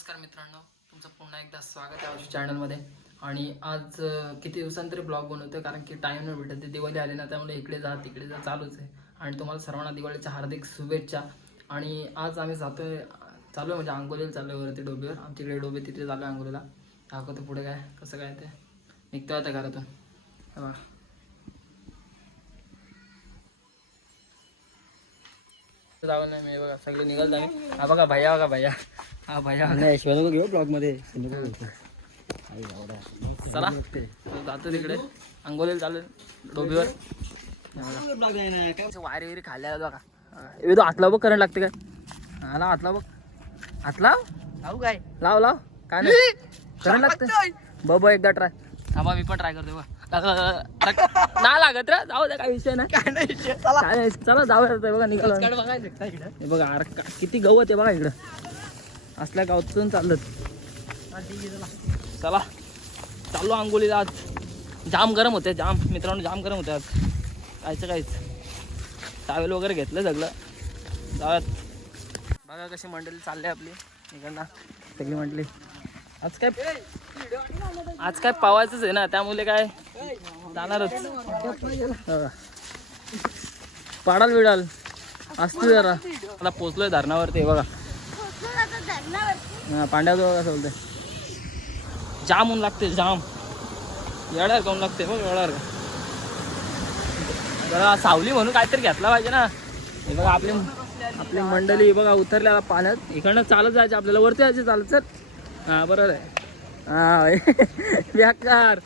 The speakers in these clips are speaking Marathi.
नमस्कार मित्रांनो तुमचं पुन्हा एकदा स्वागत आहे आमच्या चॅनलमध्ये आणि आज किती दिवसांतरी ब्लॉग बनवतो कारण की टाईम नाही भेटत. ते दिवाळी आली ना त्यामुळे इकडे जा तिकडे जा चालूच आहे. आणि तुम्हाला सर्वांना दिवाळीच्या हार्दिक शुभेच्छा. आणि आज आम्ही जातोय चालू आहे म्हणजे आंघोलीला चालू आहे वरती डोबीवर. आमच्याकडे डोबे तिथे चालू आहे आंघोलीला दाखवतो पुढे काय कसं काय ते. निघतोय आता घरातून. हे बघा. नाही मी बघा सगळे निघाल आम्ही हा बघा भैया बघा भैया. हा नाही शिवाय घेऊ ब्लॉगमध्ये चला. जातो तिकडे. अंगोलीला चालू डोबीवर. ब्लॉग आहे ना काय वारे विरे खाल्ल्या बघा ए तो हातला बघ करंट लागते काय हा लाव हातला बघ. हात लाव. लावू काय? लाव लाव. काय नाही. करंट लागते. बघ बघ एकदा ट्राय थांबा मी पण ट्राय करतो बघ. ना लागत रे. जाऊ द्या काय विषय नाही. काय नाही चला. जाऊया आता. बघा निघालो. आम्ही. बघायचं इकडं? हे बघा अरे का- किती गवत आहे बघा इकडं. असल्या गावातून चालत. चला. चाललो आंघोळीला आज. जाम गरम होते जाम. मित्रांनो जाम गरम होते आज. कायचं काहीच. टावेल वगैरे घेतलं सगळं. जाऊयात. बघा कशी मंडळी चालली आपली. इकडनं. सगळी मंडळी आज काय आज काय पावायचंच आहे ना? त्यामुळे काय जाणारच. पाडाल बिडाल. असतो जरा. आता पोचलोय धरणावरती बघा. हा, पांड्याचं कसं बोलते जाम होऊन लागते जाम. येणार काऊन लागते बघ येणार का? जरा सावली म्हणून काहीतरी घेतला पाहिजे ना. हे बघा आपली आपली मंडळी हे बघा उतरल्या पाण्यात. इकडनं चालत जायचं आपल्याला वरती जायचे चालत सर हा बरोबर आहे. हा व्याकार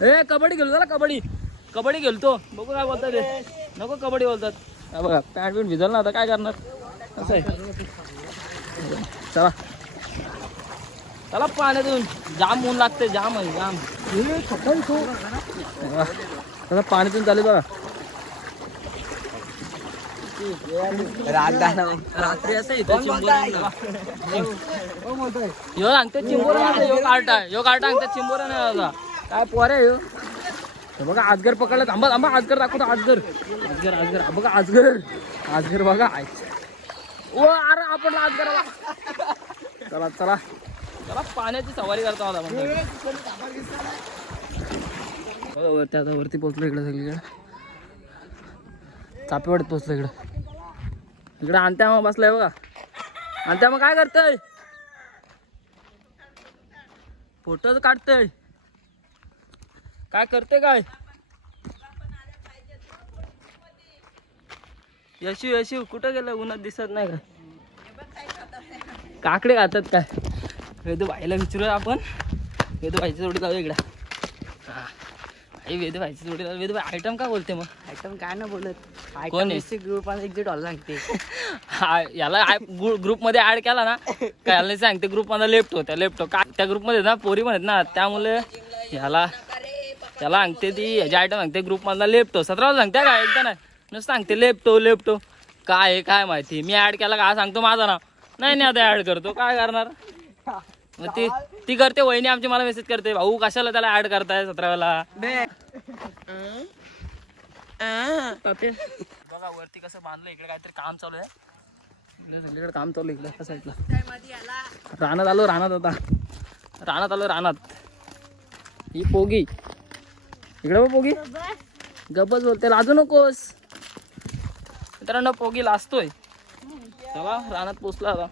ए कबड्डी खेळतो ना कबड्डी. कबड्डी खेळतो. बघू काय बोलतात रे नको कबड्डी बोलतात. हा बघा पॅन्ट बिंट भिजल ना आता काय करणार? असं आहे. चला. चला पाण्यातून. जाम ऊन लागते जाम आहे जाम. चला पाण्यातून चालेल बघा रात्री असं इथं चिंबोरी यो सांगते चिंबोरा नाही, यो कार्टा यो कार्टा सांगते चिंबोरा नाही आता काय पोर आहे ह्यो? हे बघा आजगर पकडला. थांबा थांबा आजगर दाखवतो आजगर. आजगर आजगर. हा बघा आजगर. आजगर बघा. आय. ओ अरे आपण आजगर. चला चला. चला पाण्याची सवारी करता होता आपण म्हणजे. वरती आता वरती पोहोचलो इकडे सगळीकडे. चापेवाडीत पोचलो इकडे. इकडे आणत्या मग बसलाय बघा. आणत्या मग काय करतय? फोटोच काढतय. काय करते काय? यशू यशू कुठं गेलं? उन्हात दिसत नाही का? काकडे खातात काय? वेदू भाईला विचारूया आपण. वेदू भाईची जोडी लावू इकडं. हा. आई वेदू जोडी लावू वेदू भाई आयटम का बोलते मग? आयटम काय ना बोलत? कोण आहे? आयटम ग्रुप एक्झिट व्हायला सांगते. हा याला ग्रुपमध्ये ऍड केला ना काय याला नाही सांगते ग्रुपमध्ये लेफ्ट होत्या लेफ्ट का त्या ग्रुपमध्ये ना पोरी पण आहेत ना त्यामुळे ह्याला त्याला सांगते ती ह्याची आयटम सांगते ग्रुपमधला लेफ्टो सतराला सांगते काय एकदा नाही? नुसतं सांगते लेफ्टो लेफ्टो काय आहे काय माहिती? मी ऍड केला का सांगतो माझा नाव. नाही नाही आता ऍड करतो. काय करणार? मग ती ती करते वहिनी आमची मला मेसेज करते भाऊ कशाला त्याला ऍड करताय सतराव्याला बघा वरती कसं बांधलं इकडे काहीतरी काम चालू आहे. इकडे सगळीकडे काम चालू आहे इकडे साईडला रानात आलो रानात आता. रानात आलो रानात. ही पोगी. इकडे बघ पोगी. गब्बस बोलते लाजू नकोस. मित्रांनो पोगी लाजतोय. चला रानात पोचला आता.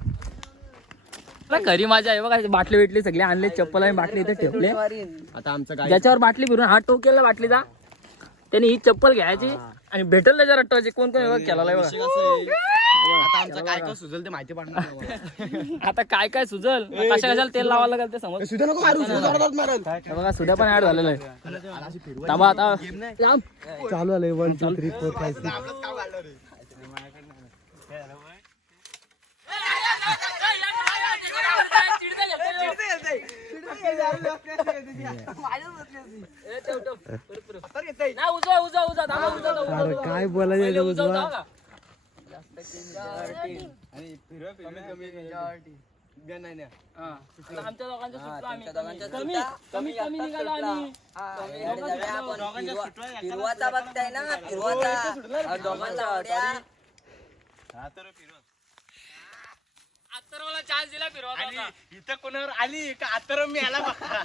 घरी माझ्या आहे बघा बाटली बिटली सगळे आणले चप्पल आणि बाटली इथे ठेवले आता आमचं काय ज्याच्यावर बाटली फिरून हात टोकेला बाटलीचा त्याने ही चप्पल घ्यायची आणि भेटल त्याच्या रट्टाची कोण कोण बघ केला आता आमचं काय काय सुचल ते माहिती पडणार आता काय काय सुजल कशा कशाला तेल लावायला लागेल ते समज सुद्धा नको सुद्धा हे बघा सुद्या पण ऍड झालेलं आहे थांबा आता. चालू आलंय one two three four five six उजवा. काय बोलायचं उजवा? हा. आमच्या दोघांच्या सुटलो आम्ही. कमी कमी कमी निघालो आम्ही. फिरवाचा बघताय ना फिरवाचा. दोघांचा अथर्वला चान्स दिला फिरवायचा आणि होता. इथं कोणावर आली का आता मी याला बघा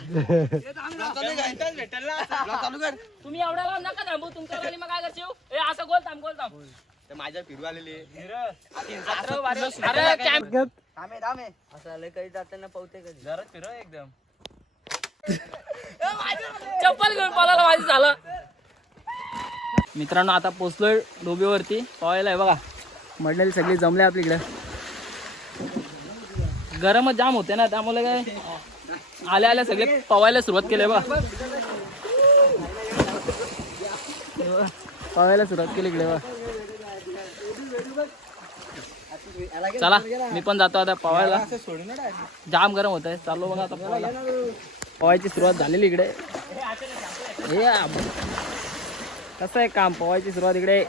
भेटेल ना चालू कर. तुम्ही एवढ्या लांब नका थांबू तुमच्या मग काय करशील? ए असं गोल थांब गोल थांब. ते माझ्या अथर्व. अरे थांबे थांबे असं आलं काही जाताना पावते कधी. जरा फिरव एकदम. चप्पल घेऊन पळाला माझी झालं. मित्रांनो आता पोचलोय डोबीवरती. पवायला आहे बघा. मंडळी सगळी जमले आपल्या इकडे. गरमच जाम होते ना त्यामुळे काय? आल्या आल्या सगळे पवायला सुरुवात केली बा. पवायला सुरुवात केली इकडे बा. चला मी पण जातो आता पवायला. जाम गरम होत आहे चाललो बघा आता पवायला. पवायची सुरुवात झालेली इकडे. हे कसं आहे काम? पवायची सुरुवात इकडे.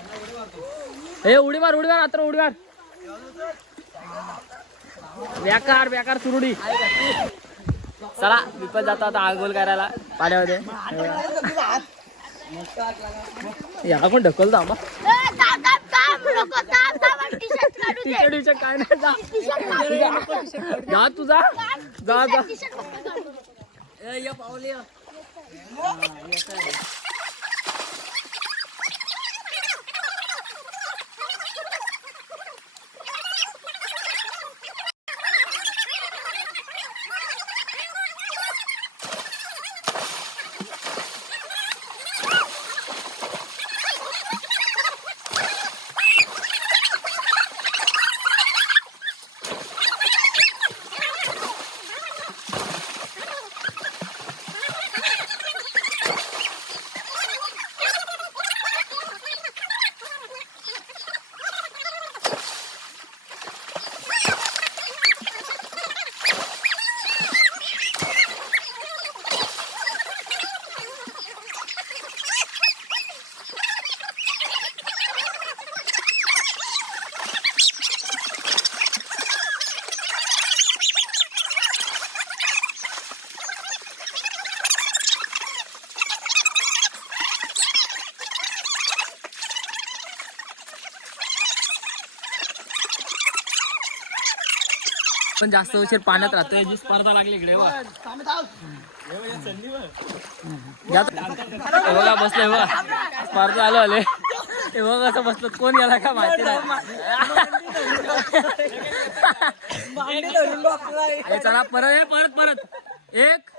हे उडी मार उडी मार आता उडी मार. बेकार बेकार सुरुडी चला मी पण जातो आता आगोल करायला. पाण्यामध्ये. या कोण ढकलतो आम्हा काय नाही जा जा तू जा जा. जा पण जास्त उशीर पाण्यात राहतोय. जी स्पर्धा लागली इकडे बघा बसलोय बघा स्पर्धा आलो आले. ते बघ असं बसलो. कोण गेला का माहिती नाही. चला परत परत परत. एक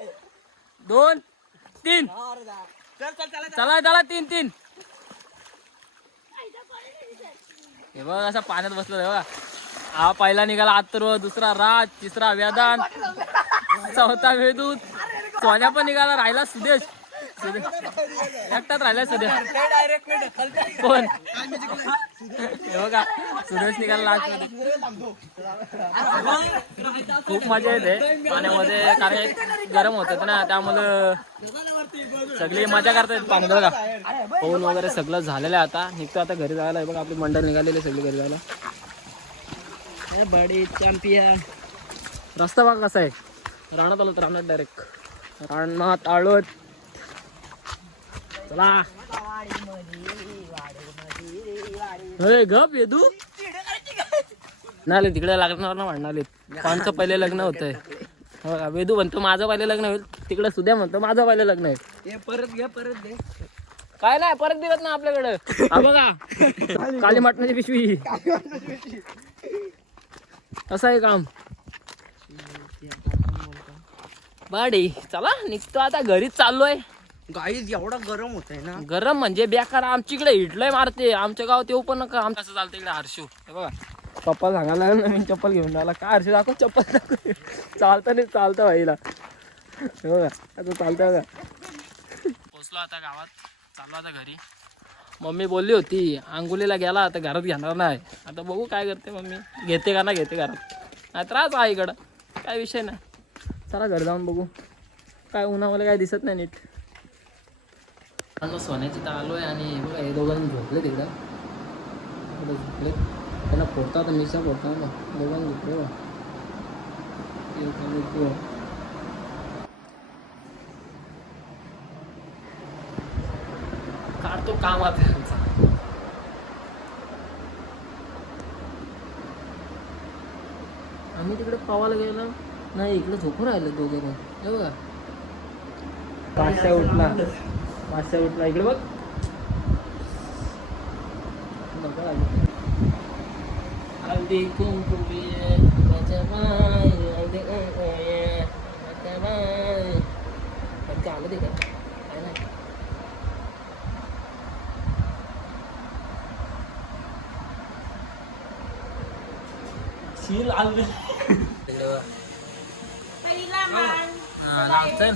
दोन तीन. चला चला तीन तीन. हे बघ असं पाण्यात बसलो बघा हा पहिला निघाला आतर्व दुसरा राज तिसरा व्यादान. चौथा वेदूत. सोन्या पण निघाला राहिला सुदेश. सुदेश. एकटाच राहिला सुदेश. कोण? हे बघा निघाला खूप मजा येते. पाण्यामध्ये कारण गरम होत ना त्यामुळं सगळी मजा करतात पाण्यात बघा. पाऊन वगैरे सगळं झालेलं आहे आता. निघतो आता घरी जायला. बघा आपली मंडळ निघालेली सगळी घरी जायला. ए बडी चॅम्पियन. रस्ता बघा कसा आहे. राणात आलो तर राणात डायरेक्ट राणात आळत चला. अरे गप येदू नाही तिकडे लग्नावर ना म्हणणार कोणचं पहिले लग्न होतंय. हो का? वेदू म्हणतो माझं पहिले लग्न होईल. तिकडे सुद्या म्हणतो माझं पहिले लग्न आहे. परत घ्या परत दे. काय नाही परत दिवस ना आपल्याकडे. हा बघा. काली मटणाची पिशवी. असं आहे काम. बाडी चला निघतो आता घरीच चाललोय. गाईज एवढा गरम होतंय ना? गरम म्हणजे बेकार आमच्याकडे हिटलंय मारते. आमच्या गावात येऊ पण नका. आम कसं चालतं इकडे हर्षू हे बघा. पप्पा सांगायला लागला नवीन चप्पल घेऊन आला. काय हर्षू दाखव चप्पल दाखव. चालतं नाही चालतं हे बघा आता चालतं बघा. पोचलो आता गावात. चाललो आता घरी. मम्मी बोलली होती अंगुलीला गेला आता घरात घेणार नाही. आता बघू काय करते मम्मी. घेते का ना घेते घरात. नाही त्रास आहे इकडं. काय विषय नाही. चला घर जाऊन बघू. काय उन्हामध्ये काय दिसत नाही नीट. आता सोन्याची तर आलो आहे आणि बघा हे दोघांनी झोपले तिकडं. झोपले. त्यांना फोडता तर मिसा फोडता ना दोघांनी झोपले बघा. कामात आहे दोन. आम्ही तिकडे पावायला गेलो नाही इकडे झोपून राहिलो दोघे पण. हे बघा. पाचशा उठला. पाचशा उठला. इकडे बघ. बघा आधी. हळदी कुंकू ये, माझ्या बाई, हळदी आलं. हा, लाव, चल.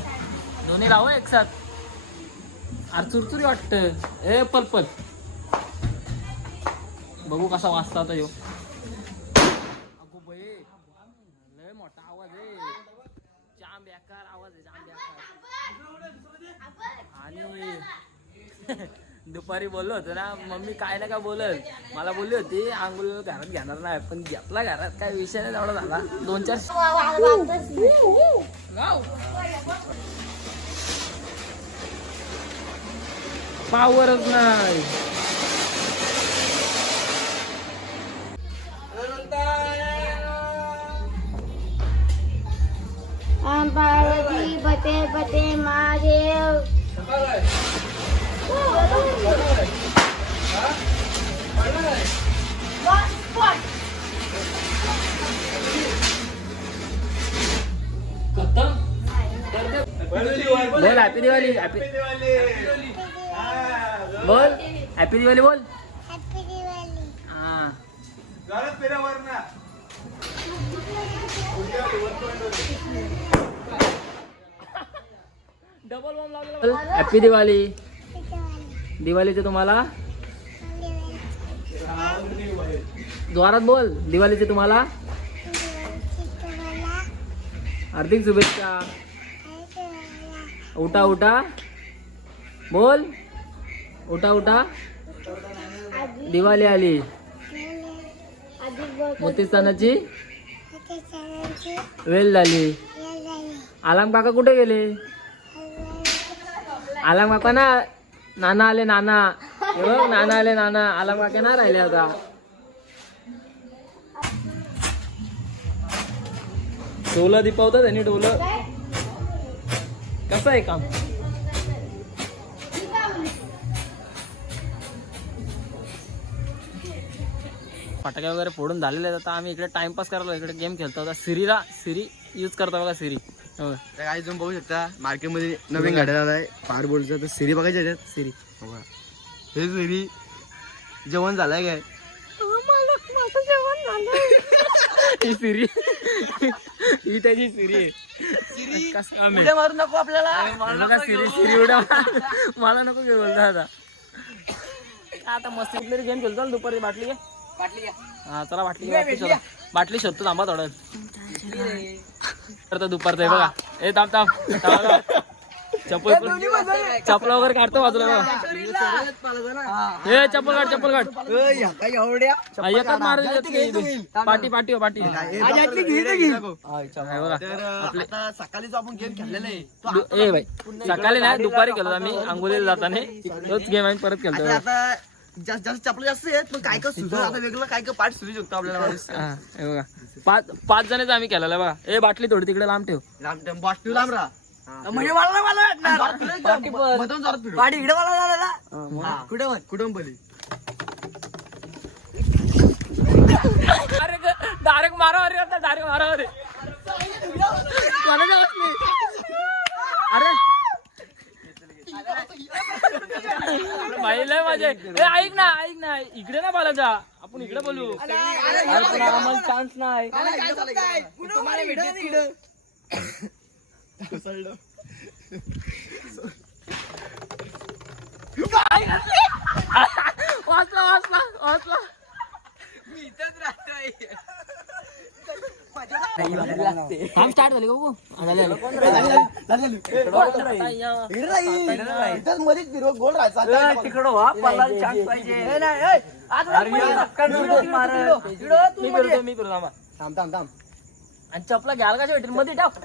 दोन्ही लाव एक साथ. अरे चुरचुरी वाटत. ए पल पल बघू कसा वाजता आता ह्यो अगो लय मोठा आवाज आहे. जाम बेकार आवाज आहे जाम बेकार. आणि दुपारी बोललो होतो ना मम्मी काय ना काय बोलल. मला बोलली होती आंघोळ घरात घेणार नाही पण घेतला घरात काय विषय नाही तेवढा झाला. दोन चार पावरच नाही. पार्वती पते पते महादेव बोल हॅपी दिवाळी हॅपी बोल हॅपी दिवाळी बोल. हा. डबल हॅपी दिवाळी दिवाळीचे तुम्हाला? जोरात बोल. दिवाळीचे तुम्हाला? हार्दिक शुभेच्छा. उठा उठा. बोल. उठा उठा. दिवाळी आली. मोती सणाची वेल झाली. आलाम काका कुठे गेले? आलाम काका ना नाना आले नाना. हे बघ नाना आले नाना. आला काका ना राहिले आता? डोलं दिपवतात त्यांनी डोलं. कसं आहे काम? फटाके वगैरे फोडून झालेले आहेत. आता आम्ही इकडे टाइमपास करायला इकडे गेम खेळतो. आता सिरीला सिरी यूज करतो बघा सिरी तर काही तुम्ही बघू शकता मार्केटमध्ये नवीन गाड्या आलाय फार बोलचं तर सिरी बघायच्या ह्याच्यात सिरी बघा. हे सिरी जेवण झालंय काय? ही सिरी ही त्याची सिरी आहे. आहे? मारू नको आपल्याला. सिरी सिरी उड्या. मला नको घेऊ बोलता आता. आता मस्त गेम खेळतो ना दुपारी बाटली घे. हा चला बाटली बाटली शोधा. बाटली शोधतो थांबा थोडं. तर दुपारचं आहे बघा. ए थांब थांब. थांब, थांब. चप्पल चप्पल वगैरे काढतो बाजूला बघा. ए चप्पल काढ चप्पल काढ. हा, एकच मार पाटी पाटी हो पाटी बघा. सकाळी जो आपण गेम खेळलेला आहे. तो दु- ए भाई सकाळी नाही दुपारी केलो आम्ही. आंघोळीला जाताना. तोच गेम आम्ही परत खेळतो. आता जास्त जास्त चपलं जास्त आहेत पण काय काय सुचत आता वेगळं काय काय पाठ सुचू शकतो आपल्याला माणूस. हा, हे बघा. पाच पाच जणच आम्ही केलेलं आहे बघा. ए बाटली थोडी तिकडे लांब ठेव. लांब टाइम बॉस लांब राहा. म्हणजे मला मला मधून जोरात. हा, कुठं म्हण कुठून बोली डायरेक्ट डायरेक्ट मारावारी आता डायरेक्ट मारावारी कोणाच्या बसली? अरे अरे ए ऐक ना ऐक ना. इकडे ना बोलायचा आपण इकडे बोलू. आम्हाला चान्स नाही. वाचला वाचला वाचला. थांब स्टार्ट झाली बघू? हा, झाली, मध्येच गोल राहायचा मी फिरतो थांबा. थांब थांब आणि चपला घ्यायला कशा भेटेल? मध्ये टाक.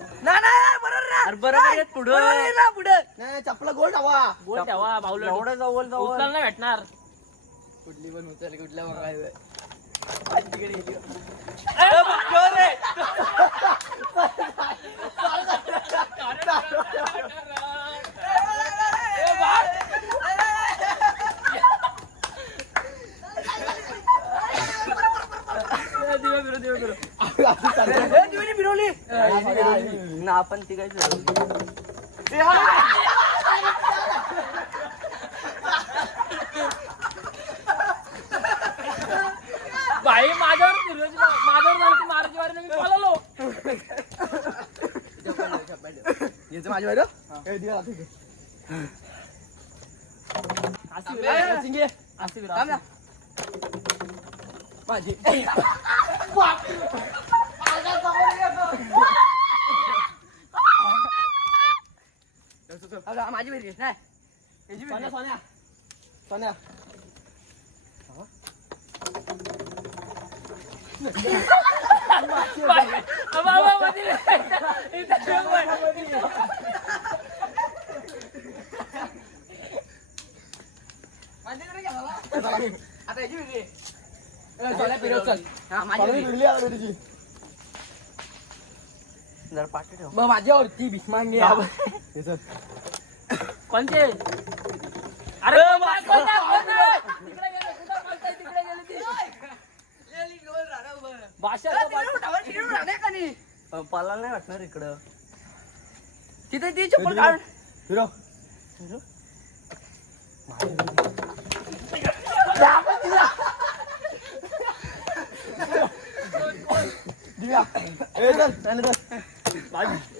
नाही चपला गोल धावा बोल ठेवा बाहुलं उचलायला नाही भेटणार. कुठली पण उचल कुठल्या ना आपण ती काय बाई माझ्यावर फिरवायची माझ्यावर झालं की मारायची वारी मी पळालो याचं माझ्या दिवा इथे. अशी विरा-. अशी विरा- थांब ना. माझी माझी बेरी नाही बेरी. सोन्या, सोन्या. सोन्या बाई, अबा, अबा, मध्ये नाही. इथं ठेव बाई. आता याची बेरी. ए, सोन्या फिरव चल. हा, माझी बेरी. जरा पाठी ठेव. मग माझ्यावरती भीष्मांगी आहे. कोणते अरे बाई, कोणता, कोणता? तिकडे गेले, कुठं बोलताय? तिकडे गेले ती. भाषा पळायला नाही वाटणार इकडं. तिथे ती चप्पल काढ. फिरव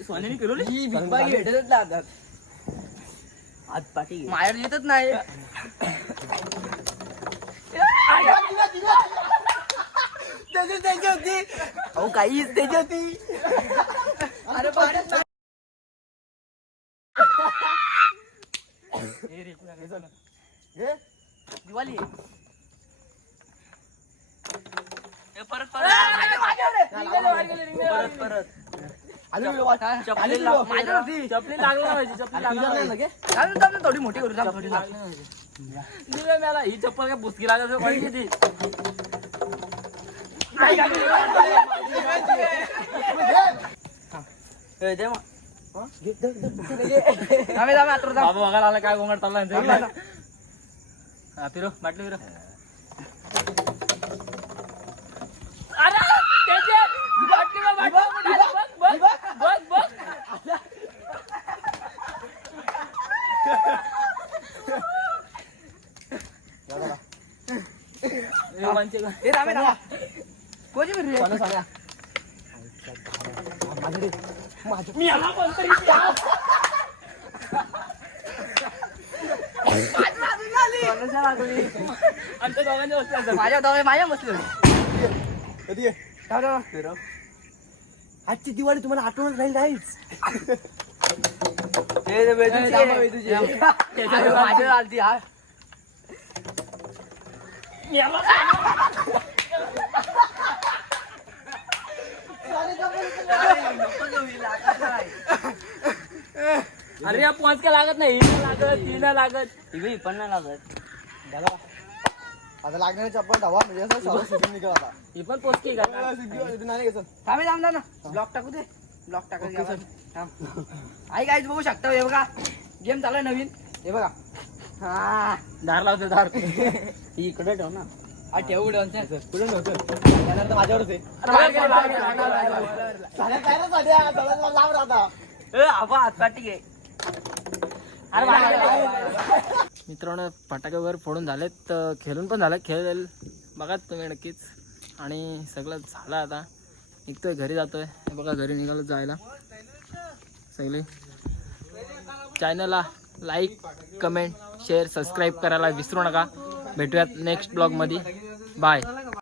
सोन्याने फिरवली? हात पाठी. माहेर येतच नाही. त्याची त्याची होती. अहो काहीच त्याची होती. अरे. घे. दिवाळी. परत परत. परत परत. चपली लागली लागली थोडी मोठी करू थोडी लागली ही चप्पल काय बुसकी लागत काय गोंगाट चालला यांचा. हा फिरो बाटली फिरो अरे त्याचे बाटली बघ, बाटली बघ, बघ, बघ, बघ, बघ. हे वांचे का? ए, थांबे, थांबा. माझ्या दोघे माझ्या बसले होते थांब, थांब. आजची दिवाळी तुम्हाला आठवण राहील नाहीच माझ्या आलती हा मी आला. अरे या पोच काय लागत नाही? ही नाही लागत ती नाही लागत. पण नाही लागत. आता लागणारे चप्पल धावा म्हणजे असं सर्व सुटून निघाल आता. ही पण पोचकी का? नाही थांबे थांब ना ब्लॉक टाकू दे. ब्लॉक टाकू दे थांब. आई काहीच बघू शकता हे बघा. गेम चालू आहे नवीन. हे बघा. हा. धार लावते धार. इकडे ठेव ना. माझ्यावरच आहे. मित्रांनो फटाके वगैरे फोडून झालेत तर खेळून पण झालं खेळ जाईल बघा तुम्ही नक्कीच. आणि सगळं झालं आता. निघतोय घरी जातोय. हे बघा घरी निघालो जायला. सगळे. चॅनलला लाईक कमेंट शेअर सबस्क्राईब करायला विसरू नका. भेटूयात नेक्स्ट ब्लॉगमध्ये बाय